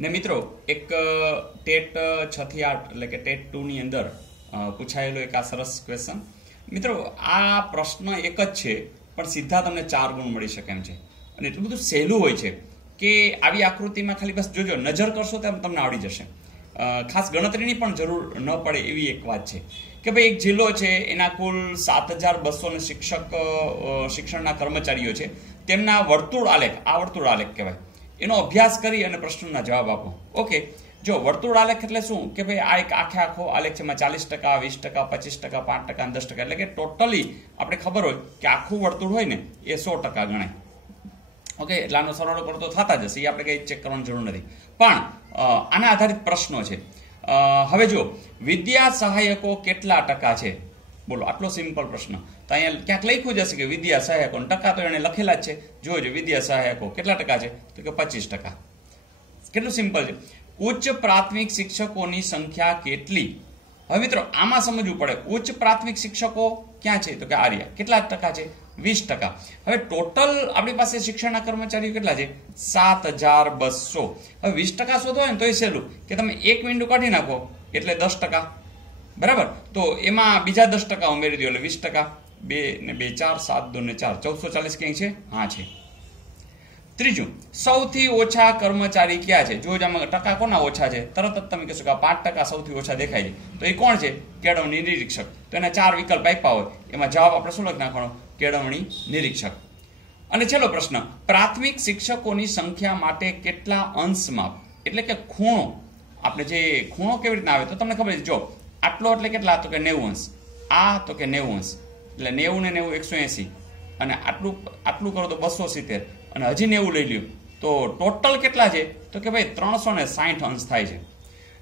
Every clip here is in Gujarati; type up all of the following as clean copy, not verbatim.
ને મિત્રો એક ટેટ 6 થી 8 એટલે કે ટેટ 2 ની અંદર પૂછાયેલો એક આ સરસ ક્વેશ્ચન. મિત્રો આ પ્રશ્ન એક જ છે પણ સીધા તમને 4 ગુણ મળી શકે એમ છે અને એટલું બધું સહેલું હોય છે કે આવી આકૃતિમાં ખાલી બસ જોજો, નજર કરશો તો તમને આવડી જશે. ખાસ ગણતરીની પણ જરૂર ન પડે એવી એક વાત છે કે ભાઈ એક જિલ્લો છે, એના કુલ 7,200 શિક્ષણના કર્મચારીઓ છે, તેમના વર્તુળ આલેખ, આ વર્તુળ આલેખ કહેવાય, એનો અભ્યાસ કરી અને પ્રશ્નોના જવાબ આપો. ઓકે, જો વર્તુળ આલેખ એટલે શું કે ભાઈ આ એક આખો આલેખ છે, એમાં 40%, 20%, 25%, 5%, 10%, એટલે કે ટોટલી આપણે ખબર હોય કે આખું વર્તુળ હોય ને એ 100% ગણાય. ઓકે, એટલે આનો સરવાળો કરો તો થતા જશે, એ આપણે કંઈ ચેક કરવાની જરૂર નથી. પણ આના આધારિત પ્રશ્નો છે. હવે જો વિદ્યા સહાયકો કેટલા ટકા છે, બોલો, આટલો સિમ્પલ પ્રશ્ન. તો અહીંયા ક્યાંક લખ્યું જશે કે વિદ્યા સહાયકો, ટકા તો એને લખેલા જ છે. જોજો વિદ્યા સહાયકો કેટલા ટકા છે, તો કે 25%. કેટલું સિમ્પલ છે. ઉચ્ચ પ્રાથમિક શિક્ષકોની સંખ્યા કેટલી? હવે મિત્રો આમાં સમજવું પડે, ઉચ્ચ પ્રાથમિક શિક્ષકો ક્યાં છે, તો કે આર્યા, કેટલા ટકા છે, 20%. હવે ટોટલ આપણી પાસે શિક્ષણના કર્મચારીઓ કેટલા છે, 7,200. હવે 20% શોધો હોય ને તો એ સહેલું કે તમે 1 મીંડું કાઢી નાખો એટલે 10%, બરાબર. તો એમાં બીજા 10% ઉમેરી દો એટલે 20%. 2 ને 2 4, 7 2 ને 4, 1440 ક્યાંય છે? હા છે. ત્રીજું, સૌથી ઓછા કર્મચારી ક્યાં છે? જો આમાં ટકા કોના ઓછા છે, તરત જ તમે કહેશો કે 5% સૌથી ઓછા દેખાય છે, તો એ કોણ છે? કેળવણી નિરીક્ષક. તો એના 4 વિકલ્પ આપ્યા હોય, એમાં જવાબ આપણે શું લખી નાખવાનો? કેળવણી નિરીક્ષક. અને છેલ્લો પ્રશ્ન, પ્રાથમિક શિક્ષકોની સંખ્યા માટે કેટલા અંશ માપ, એટલે કે ખૂણો, આપણે જે ખૂણો કેવી રીતના આવે તો તમને ખબર છે. જો આટલો એટલે કેટલા, તો કે 90 અંશ, આ તો કે 90 અંશ, એટલે 90 ને 90 180, અને આટલું કરો તો 270, અને હજી 90 લઈ લ્યો તો ટોટલ કેટલા છે, તો કે ભાઈ 360 અંશ થાય છે.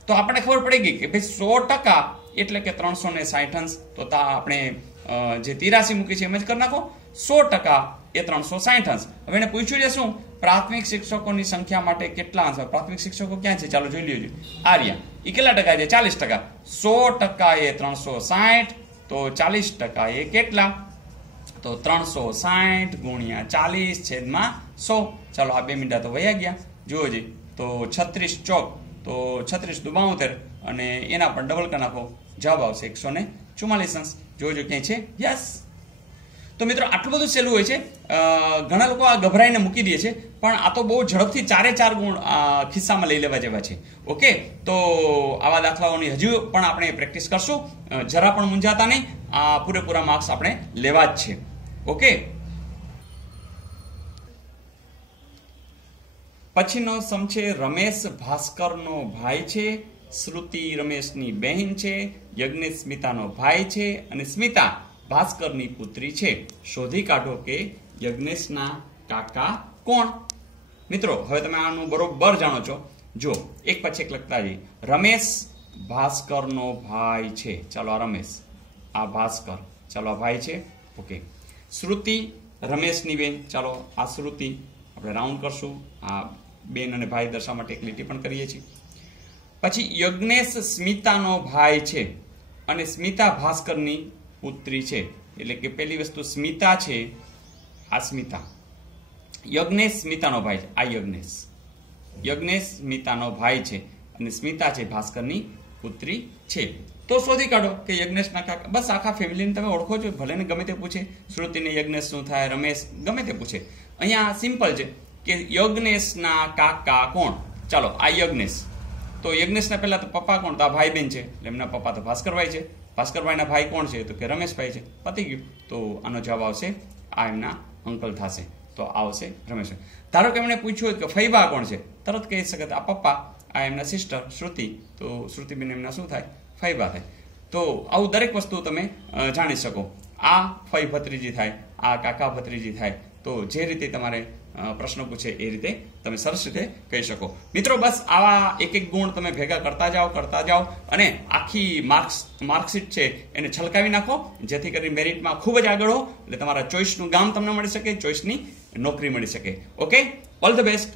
તો આપણે ખબર પડી ગઈ કે ભાઈ 100% એટલે કે 360 અંશ. તો આપણે જે 83 મૂકી છે એમ જ કરી નાખો, 100% એ 360 અંશ. હવે એને પૂછ્યું છે શું, પ્રાથમિક શિક્ષકોની સંખ્યા માટે કેટલા અંશ? પ્રાથમિક શિક્ષકો ક્યાં છે, ચાલો જોઈ લેજો. આર્યા, એ કેટલા ટકા છે? 40%. 100% એ 360, તો 40% એ કેટલા, તો 360 ગુણ્યા 40/100. ચાલો આ 2 મીંડા તો વયા ગયા. જુઓ જી, તો 36 ચોક, તો 36 દુ 72, અને એના પણ ડબલ કરી નાખો, જવાબ આવશે 144 અંશ. જોજો ક્યાંય છે? યસ. તો મિત્રો આટલું બધું સહેલું હોય છે. ઘણા લોકો આ ગભરાઈને મૂકી દે છે, પણ આ તો બહુ ઝડપથી 4 ગુણ ખિસ્સામાં લઈ લેવા જેવા છે. ઓકે, તો આવા દાખલાઓની હજુ પણ આપણે પ્રેક્ટિસ કરશું, જરા પણ મૂંઝાતા નહીં. આ પૂરેપૂરા માર્ક્સ આપણે લેવા જ છે. ઓકે, પછીનો સમ છે, રમેશ ભાસ્કરનો ભાઈ છે, શ્રુતિ રમેશની બહેન છે, યજ્ઞેશ સ્મિતાનો ભાઈ છે, અને સ્મિતા ભાસ્કરની પુત્રી છે. શોધી કાઢો કે યજ્ઞેશના કાકા કોણ? મિત્રો હવે તમે આનું બરોબર જાણો છો. જો એક પછી એક લખતા જઈએ. રમેશ ભાસ્કરનો ભાઈ છે, ચાલો આ રમેશ, આ ભાસ્કર, ચાલો આ ભાઈ છે. ઓકે, શ્રુતિ રમેશની બેન, ચાલો આ શ્રુતિ, આપણે રાઉન્ડ કરશું, આ બેન અને ભાઈ દર્શાવવા માટે એક લીટી પણ કરીએ છીએ. પછી યજ્ઞેશ સ્મિતાનો ભાઈ છે અને સ્મિતા ભાસ્કરની પુત્રી છે. એટલે કે પહેલી વસ્તુ સ્મિતા છે, આ સ્મિતા, યજ્ઞેશ સ્મિતાનો ભાઈ છે, આ યજ્ઞેશ સ્મિતાનો ભાઈ છે, અને સ્મિતા છે ભાસ્કરની પુત્રી છે. તો શોધી કાઢો કે યજ્ઞેશના કાકા. બસ આખા ફેમિલીને તમે ઓળખો છો, ભલે ને ગમે તે પૂછે, શ્રુતિને યજ્ઞેશ શું થાય, રમેશ ગમે તે પૂછે. અહીંયા સિમ્પલ છે કે યજ્ઞેશના કાકા કોણ? ચાલો આ યજ્ઞેશ, તો યજ્ઞેશના પહેલા તો પપ્પા કોણ? તો આ ભાઈ બેન છે, એટલે એમના પપ્પા તો ભાસ્કરભાઈ છે. ભાસ્કરભાઈના ભાઈ કોણ છે? તો કે રમેશભાઈ છે. પતી ગયું. તો આનો જવાબ આવશે, આ એમના અંકલ થશે, તો આવશે રમેશ. ધારો કે એમણે પૂછ્યું હોય કે ફૈબા કોણ છે, તરત કહી શકે આ પપ્પા, આ એમના સિસ્ટર શ્રુતિ, તો શ્રુતિબેન એમના શું થાય? ફૈબા થાય. તો આવું દરેક વસ્તુ તમે જાણી શકો. આ ફઈ ભત્રીજી થાય, આ કાકા ભત્રીજી થાય. તો જે રીતે તમારે પ્રશ્ન પૂછે એ રીતે તમે સરસ રીતે કહી શકો. મિત્રો બસ આવા એક ગુણ તમે ભેગા કરતા જાઓ અને આખી માર્કશીટ છે એને છલકાવી નાખો, જેથી કરી મેરિટમાં ખૂબ જ આગળ હો, એટલે તમારા ચોઈસનું ગામ તમને મળી શકે, ચોઈસની નોકરી મળી શકે. Okay, all the best.